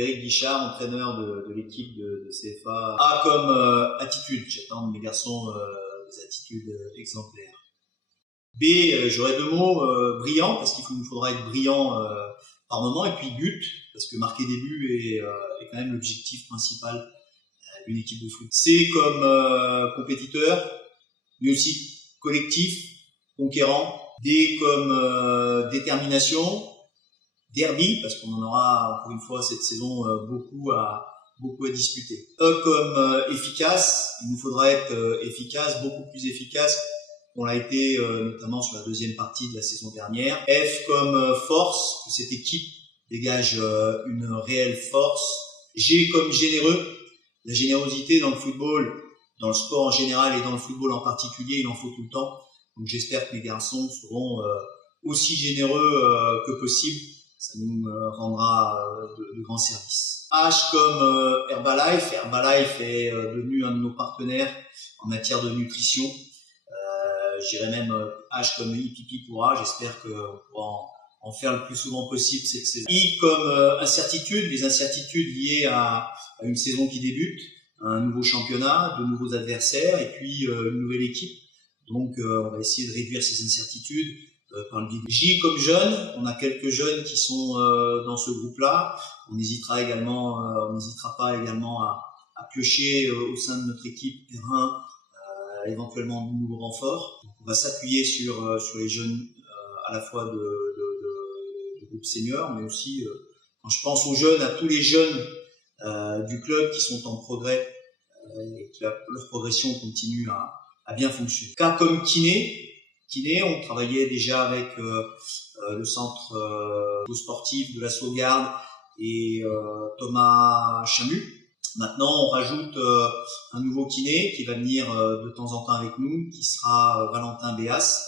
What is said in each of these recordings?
Eric Guichard, entraîneur de l'équipe de CFA, a comme attitude. J'attends de mes garçons des attitudes exemplaires. B, j'aurais 2 mots, brillant, parce qu'il nous faudra être brillant par moment, et puis but, parce que marquer des buts est quand même l'objectif principal d'une équipe de foot. C comme compétiteur, mais aussi collectif, conquérant. D comme détermination, derby, parce qu'on en aura encore une fois cette saison beaucoup à disputer. E comme efficace, il nous faudra être efficace, beaucoup plus efficace qu'on l'a été notamment sur la deuxième partie de la saison dernière. F comme force, que cette équipe dégage une réelle force. G comme généreux, la générosité dans le football, dans le sport en général et dans le football en particulier, il en faut tout le temps. Donc j'espère que mes garçons seront aussi généreux que possible. Ça nous rendra de grands services. H comme Herbalife. Herbalife est devenu un de nos partenaires en matière de nutrition. J'irais même H comme Hipipi pour A. J'espère qu'on pourra en faire le plus souvent possible cette saison. I comme incertitude, les incertitudes liées à une saison qui débute, un nouveau championnat, de nouveaux adversaires et puis une nouvelle équipe. Donc on va essayer de réduire ces incertitudes par le biais. J comme jeune, on a quelques jeunes qui sont dans ce groupe-là. On n'hésitera pas également à piocher au sein de notre équipe R1 éventuellement de nouveaux renforts. Donc, on va s'appuyer sur les jeunes à la fois de groupe senior, mais aussi quand je pense aux jeunes, à tous les jeunes du club qui sont en progrès et que leur progression continue à bien fonctionner. K comme kiné, on travaillait déjà avec le centre sportif de la Sauvegarde et Thomas Chamu. Maintenant, on rajoute un nouveau kiné qui va venir de temps en temps avec nous, qui sera Valentin Béas.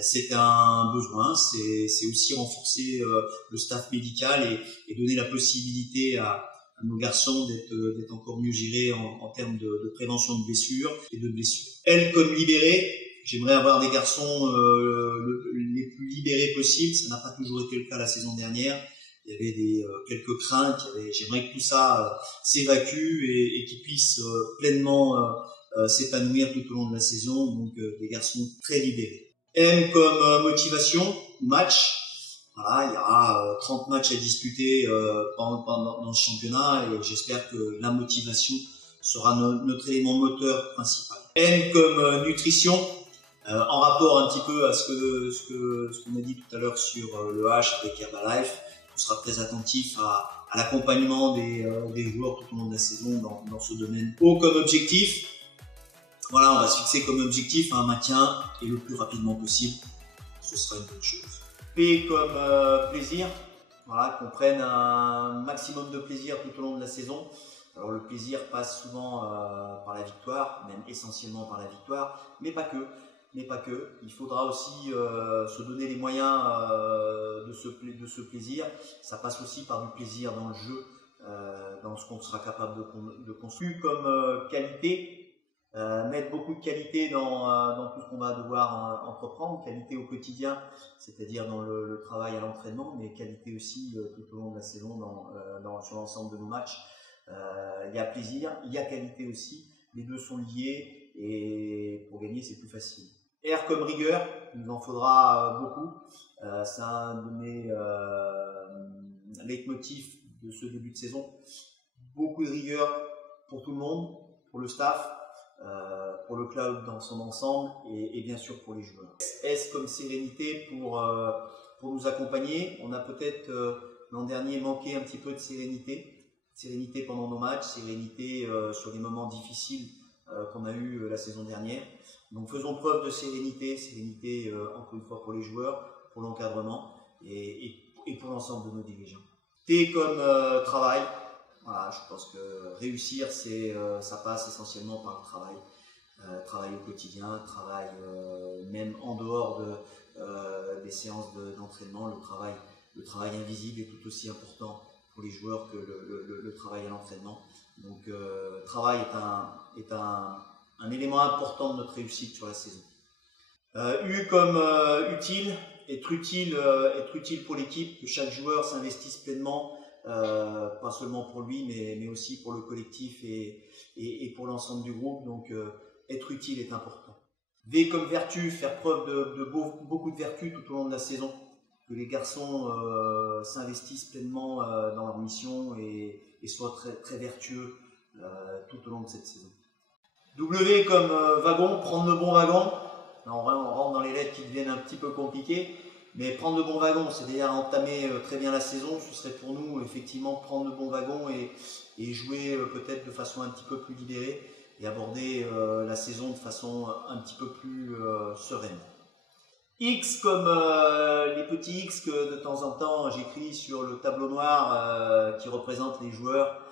C'est un besoin, c'est aussi renforcer le staff médical et donner la possibilité à nos garçons d'être encore mieux gérés en termes de prévention de blessures et de blessures. L comme libéré, j'aimerais avoir des garçons les plus libérés possibles. Ça n'a pas toujours été le cas la saison dernière. Il y avait quelques craintes. J'aimerais que tout ça s'évacue et qu'ils puissent pleinement s'épanouir tout au long de la saison. Donc des garçons très libérés. M comme motivation, match. Voilà, il y aura 30 matchs à disputer dans ce championnat et j'espère que la motivation sera notre élément moteur principal. N comme nutrition, en rapport un petit peu à ce qu'on a dit tout à l'heure sur le H avec Herbalife. On sera très attentif à l'accompagnement des joueurs tout au long de la saison dans ce domaine. O comme objectif, voilà, on va se fixer comme objectif un maintien et le plus rapidement possible. Ce sera une bonne chose. P comme plaisir, voilà, qu'on prenne un maximum de plaisir tout au long de la saison. Alors le plaisir passe souvent par la victoire, même essentiellement par la victoire, mais pas que. Il faudra aussi se donner les moyens de ce plaisir. Ça passe aussi par du plaisir dans le jeu, dans ce qu'on sera capable de construire. Comme qualité, mettre beaucoup de qualité dans tout ce qu'on va devoir entreprendre, qualité au quotidien, c'est-à-dire dans le travail à l'entraînement, mais qualité aussi tout au long de la saison sur l'ensemble de nos matchs. Il y a plaisir, il y a qualité aussi, les deux sont liés et pour gagner c'est plus facile. R comme rigueur, il nous en faudra beaucoup, c'est un de mes leitmotifs de ce début de saison. Beaucoup de rigueur pour tout le monde, pour le staff, pour le club dans son ensemble et bien sûr pour les joueurs. S comme sérénité pour nous accompagner. On a peut-être l'an dernier manqué un petit peu de sérénité pendant nos matchs, sérénité sur les moments difficiles qu'on a eu la saison dernière. Donc faisons preuve de sérénité encore une fois pour les joueurs, pour l'encadrement et pour l'ensemble de nos dirigeants. T comme travail. Voilà, je pense que réussir, ça passe essentiellement par le travail. Travail au quotidien, travail même en dehors des séances d'entraînement. Le travail invisible est tout aussi important pour les joueurs que le travail à l'entraînement. Donc, travail est un élément important de notre réussite sur la saison. U comme utile, être utile pour l'équipe, que chaque joueur s'investisse pleinement pas seulement pour lui, mais aussi pour le collectif et pour l'ensemble du groupe. Donc, être utile est important. V comme vertu, faire preuve de beaucoup de vertus tout au long de la saison. Que les garçons s'investissent pleinement dans leur mission et soient très, très vertueux tout au long de cette saison. W comme wagon, prendre le bon wagon. Là, on rentre dans les lettres qui deviennent un petit peu compliquées. Mais prendre le bon wagon, c'est-à-dire entamer très bien la saison, ce serait pour nous effectivement prendre le bon wagon et jouer peut-être de façon un petit peu plus libérée et aborder la saison de façon un petit peu plus sereine. X comme les petits X que de temps en temps j'écris sur le tableau noir qui représente les joueurs.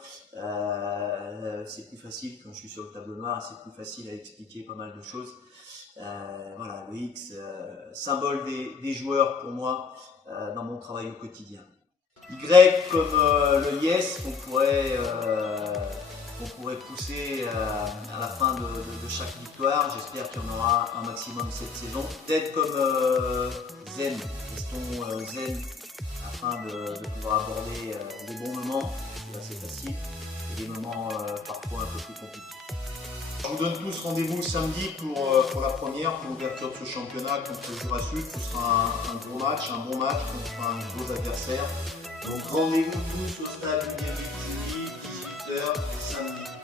C'est plus facile quand je suis sur le tableau noir, c'est plus facile à expliquer pas mal de choses. Voilà, le X, symbole des joueurs pour moi dans mon travail au quotidien. Y comme le yes qu'on pourrait pousser à la fin de chaque victoire. J'espère qu'il y en aura un maximum cette saison. Z comme zen, restons zen afin de pouvoir aborder des bons moments, c'est assez facile, et des moments parfois un peu plus compliqués. Je vous donne tous rendez-vous samedi pour la première, pour l'ouverture de ce championnat contre le Jura Sud. Ce sera un gros match, un bon match contre un gros adversaire. Donc rendez-vous tous au stade du 18 juillet, 18h, samedi.